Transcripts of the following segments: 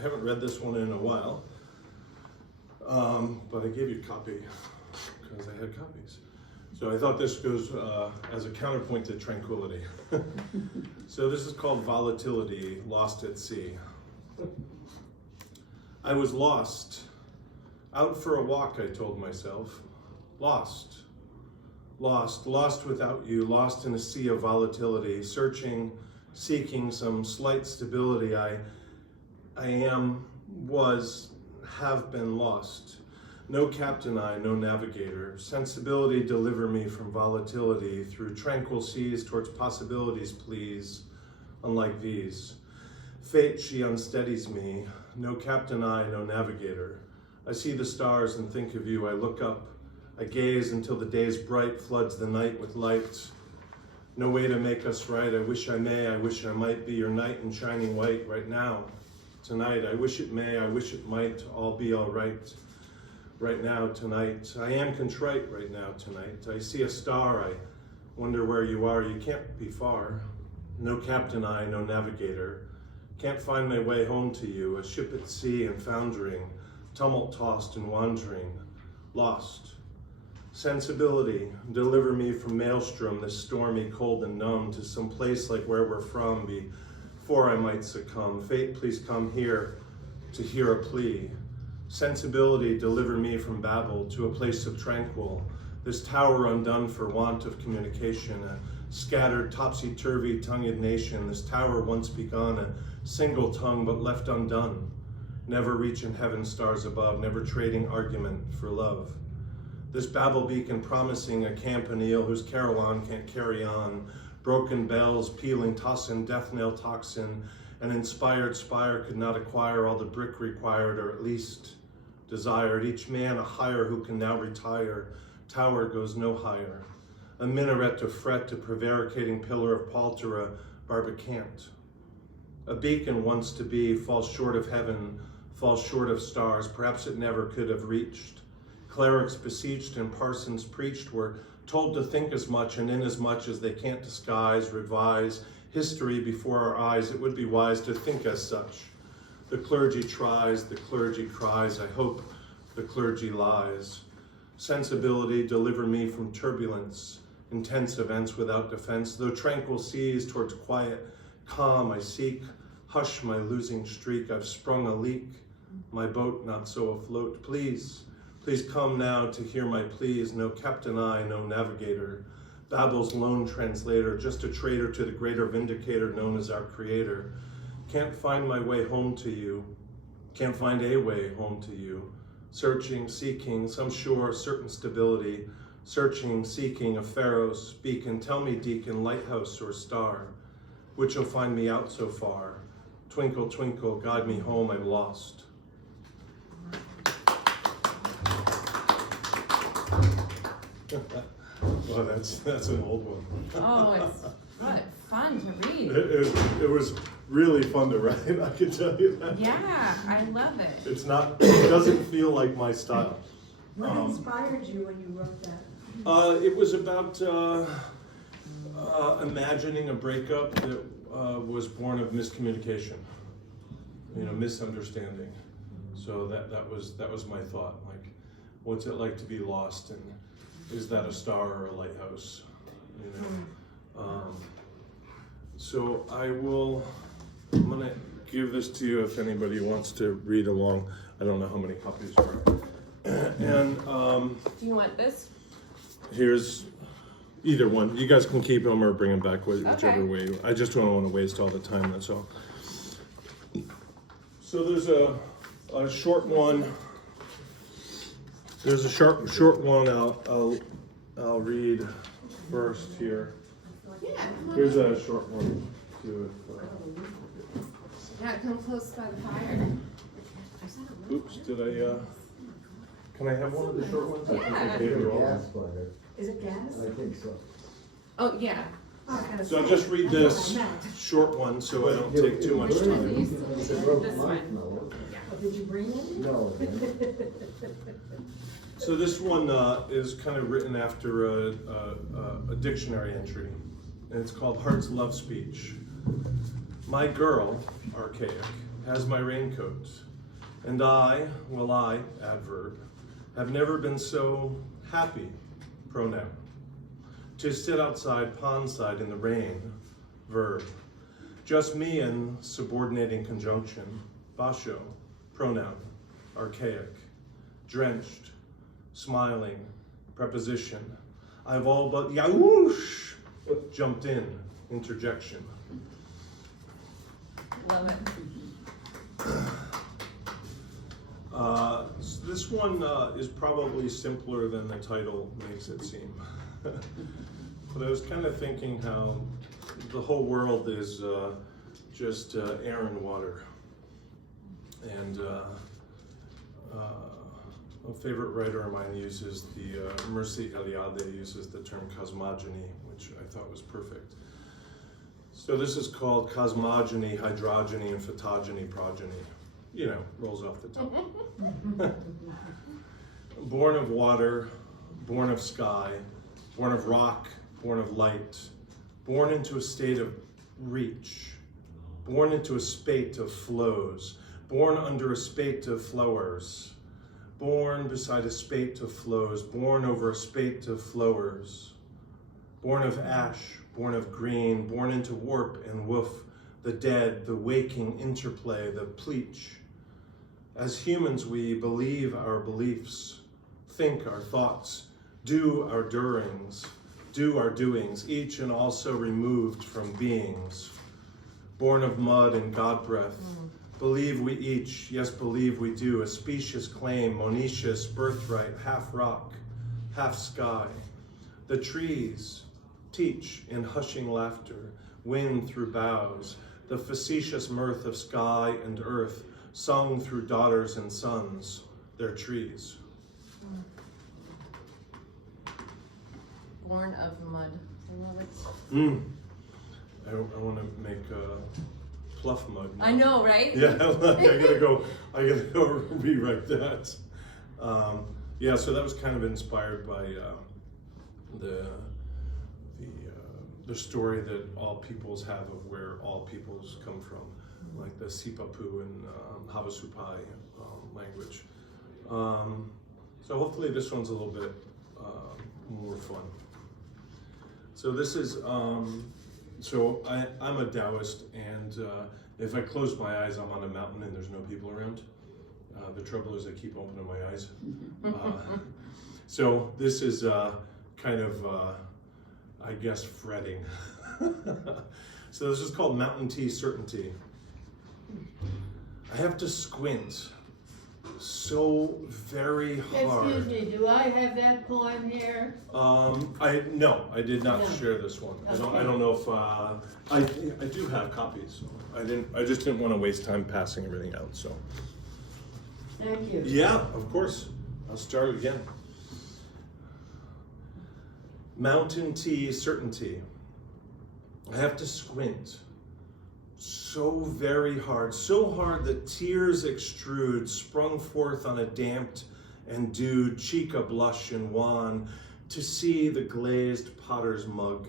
I haven't read this one in a while, but I gave you a copy because I had copies. So I thought this goes as a counterpoint to tranquility. So this is called Volatility, Lost at Sea. I was lost. Out for a walk, I told myself. Lost. Lost without you, lost in a sea of volatility, searching, seeking some slight stability. I am, was, have been lost. No captain I, no navigator. Sensibility deliver me from volatility, through tranquil seas towards possibilities, please, unlike these. Fate, she unsteadies me. No captain I, no navigator. I see the stars and think of you. I look up, I gaze until the day's bright, floods the night with light. No way to make us right. I wish I may, I wish I might be your knight in shining white right now, tonight. I wish it may, I wish it might all be all right. Right now, tonight. I am contrite right now, tonight. I see a star, I wonder where you are. You can't be far. No captain I, no navigator. Can't find my way home to you. A ship at sea and foundering, tumult tossed and wandering, lost. Sensibility, deliver me from maelstrom, this stormy, cold and numb, to some place like where we're from, before I might succumb. Fate, please come here to hear a plea. Sensibility, deliver me from Babel to a place of tranquil, this tower undone for want of communication, a scattered, topsy-turvy, tongued nation, this tower once begun, a single tongue but left undone, never reaching heaven stars above, never trading argument for love. This Babel beacon promising a campanile whose carillon can't carry on, broken bells pealing, tossing death nail toxin, an inspired spire could not acquire all the brick required, or at least desired. Each man a hire who can now retire, tower goes no higher. A minaret to fret, a prevaricating pillar of paltera, barbicant. A beacon wants to be, falls short of heaven, falls short of stars, perhaps it never could have reached. Clerics beseeched and parsons preached were told to think as much, and inasmuch as they can't disguise, revise history before our eyes, it would be wise to think as such. The clergy tries, the clergy cries, I hope the clergy lies. Sensibility, deliver me from turbulence, intense events without defense, though tranquil seas towards quiet, calm I seek, hush my losing streak, I've sprung a leak, my boat not so afloat, please come now to hear my pleas, no captain I, no navigator, Babel's lone translator, just a traitor to the greater vindicator known as our creator. Can't find my way home to you, can't find a way home to you. Searching, seeking, some sure, certain stability. Searching, seeking, a pharos, beacon. Tell me, deacon, lighthouse or star, which'll find me out so far. Twinkle, twinkle, guide me home, I'm lost. Well, that's an old one. Oh, it's what, fun to read. It was really fun to write, I can tell you that. Yeah, I love it. It doesn't feel like my style. What inspired you when you wrote that? It was about imagining a breakup that was born of miscommunication, misunderstanding. So that was my thought. Like, what's it like to be lost, and is that a star or a lighthouse? So I'm gonna give this to you if anybody wants to read along. I don't know how many copies there are. And Do you want this? here's either one. You guys can keep them or bring them back, whichever way. I just don't want to waste all the time, that's all. So there's a short one. There's a short one I'll read first here. Yeah, come on. Here's a short one too. Yeah, come close by the fire. Oops, did I? Can I have one of the short ones? I think I Yeah. gave you all. Gas fire. Is it gas? I think so. Oh, yeah. So I'll just read this short one so I don't take too much time. This one. Oh, did you bring it? No. So this one is kind of written after a dictionary entry, and it's called Heart's Love Speech. My girl, archaic, has my raincoat. And I, well I, adverb, have never been so happy, pronoun. To sit outside pondside in the rain, verb. Just me and subordinating conjunction, basho, pronoun, archaic. Drenched, smiling, preposition. I've all but yawoosh jumped in, interjection. Love it. This one is probably simpler than the title makes it seem. But I was kind of thinking how the whole world is just air and water. And a favorite writer of mine uses Mircea Eliade uses the term cosmogeny, which I thought was perfect. So this is called cosmogeny, hydrogeny, and photogeny, progeny. You know, rolls off the tongue. Born of water, born of sky, born of rock, born of light, born into a state of reach, born into a spate of flows, born under a spate of flowers, born beside a spate of flows, born over a spate of flowers, born of ash, born of green, born into warp and woof, the dead, the waking interplay, the pleach. As humans, we believe our beliefs, think our thoughts, do our doings, each and also removed from beings. Born of mud and Godbreath, believe we each, yes, believe we do, a specious claim, monecious, birthright, half rock, half sky. The trees teach in hushing laughter, wind through boughs, the facetious mirth of sky and earth, sung through daughters and sons, their trees. Born of mud. I love it. I want to make pluff mud now. I know, right? Yeah, I gotta go rewrite that. Yeah, so that was kind of inspired by the story that all peoples have of where all peoples come from, like the Sipapu and Havasupai language. So hopefully this one's a little bit more fun. So this is, so I'm a Taoist, and if I close my eyes, I'm on a mountain and there's no people around. The trouble is I keep opening my eyes. So this is kind of, I guess, fretting. So this is called Mountain Tea Certainty. I have to squint so very hard. Excuse me, do I have that poem here? No, I did not No. share this one. I Okay. don't know if I do have copies. I just didn't want to waste time passing everything out. So Thank you. yeah, of course. I'll start again. Mountain tea certainty. I have to squint so very hard, so hard that tears extrude, sprung forth on a damped and dewed cheek a blush and wan, to see the glazed potter's mug,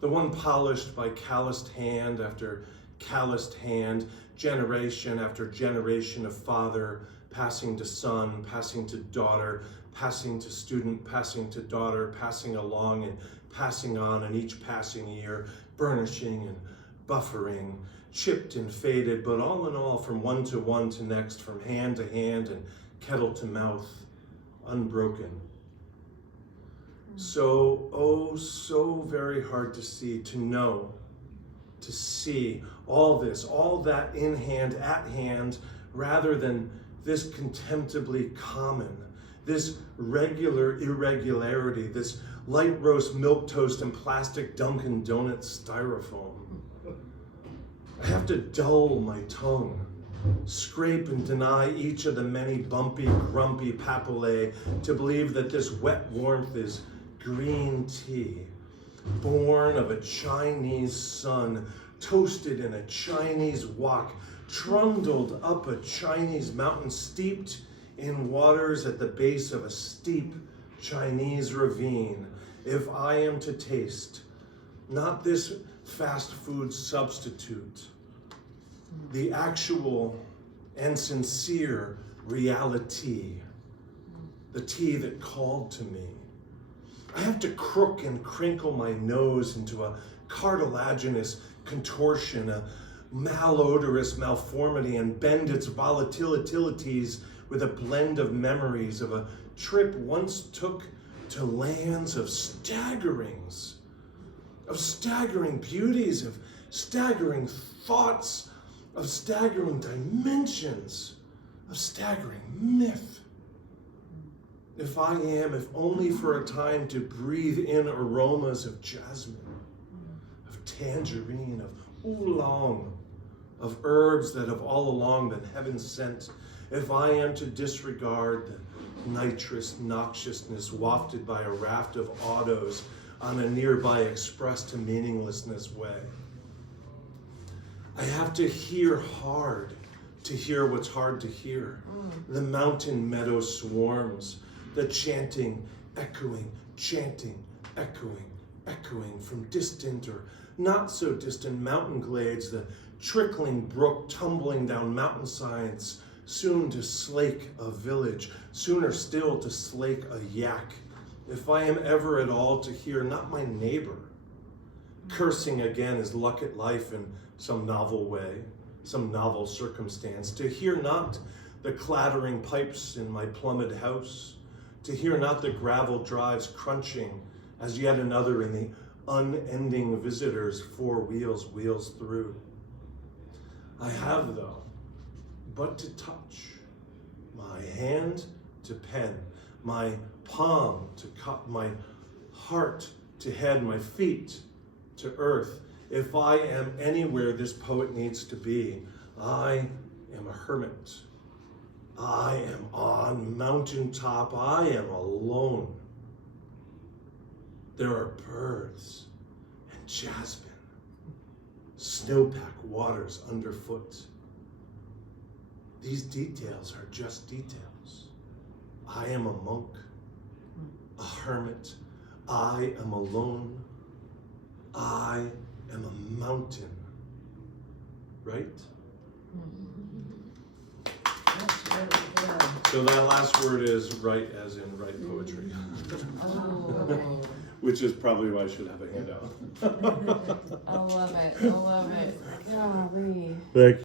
the one polished by calloused hand after calloused hand, generation after generation of father, passing to son, passing to daughter, passing to student, passing to daughter, passing along and passing on in each passing year, burnishing and buffering, chipped and faded, but all in all, from one to next, from hand to hand and kettle to mouth, unbroken. So, oh, so very hard to see, to know, to see all this, all that in hand, at hand, rather than this contemptibly common, this regular irregularity, this light roast milk toast and plastic Dunkin' Donuts styrofoam. I have to dull my tongue, scrape and deny each of the many bumpy, grumpy papillae to believe that this wet warmth is green tea, born of a Chinese sun, toasted in a Chinese wok, trundled up a Chinese mountain, steeped in waters at the base of a steep Chinese ravine. If I am to taste, not this fast food substitute, the actual and sincere reality, the tea that called to me. I have to crook and crinkle my nose into a cartilaginous contortion, a malodorous malformity, and bend its volatilities with a blend of memories of a trip once took to lands of staggerings, of staggering beauties, of staggering thoughts, of staggering dimensions, of staggering myth. If I am, if only for a time, to breathe in aromas of jasmine, of tangerine, of oolong, of herbs that have all along been heaven sent, if I am to disregard the nitrous noxiousness wafted by a raft of autos on a nearby express to meaninglessness way. I have to hear hard to hear what's hard to hear. The mountain meadow swarms, the chanting, echoing, echoing from distant or not so distant mountain glades, the trickling brook tumbling down mountainsides, soon to slake a village, sooner still to slake a yak. If I am ever at all to hear not my neighbor cursing again his luck at life in some novel way, some novel circumstance, to hear not the clattering pipes in my plummeted house, to hear not the gravel drives crunching as yet another in the unending visitors 4 wheels through. I have, though, but to touch, my hand to pen, my palm to cup, my heart to head, my feet to earth. If I am anywhere this poet needs to be, I am a hermit. I am on mountaintop. I am alone. There are birds and jasmine, snowpack waters underfoot. These details are just details. I am a monk, a hermit. I am alone. I am a mountain. Right? So that last word is right, as in write poetry. Oh, Which is probably why I should have a handout. I love it. Golly. Thank you.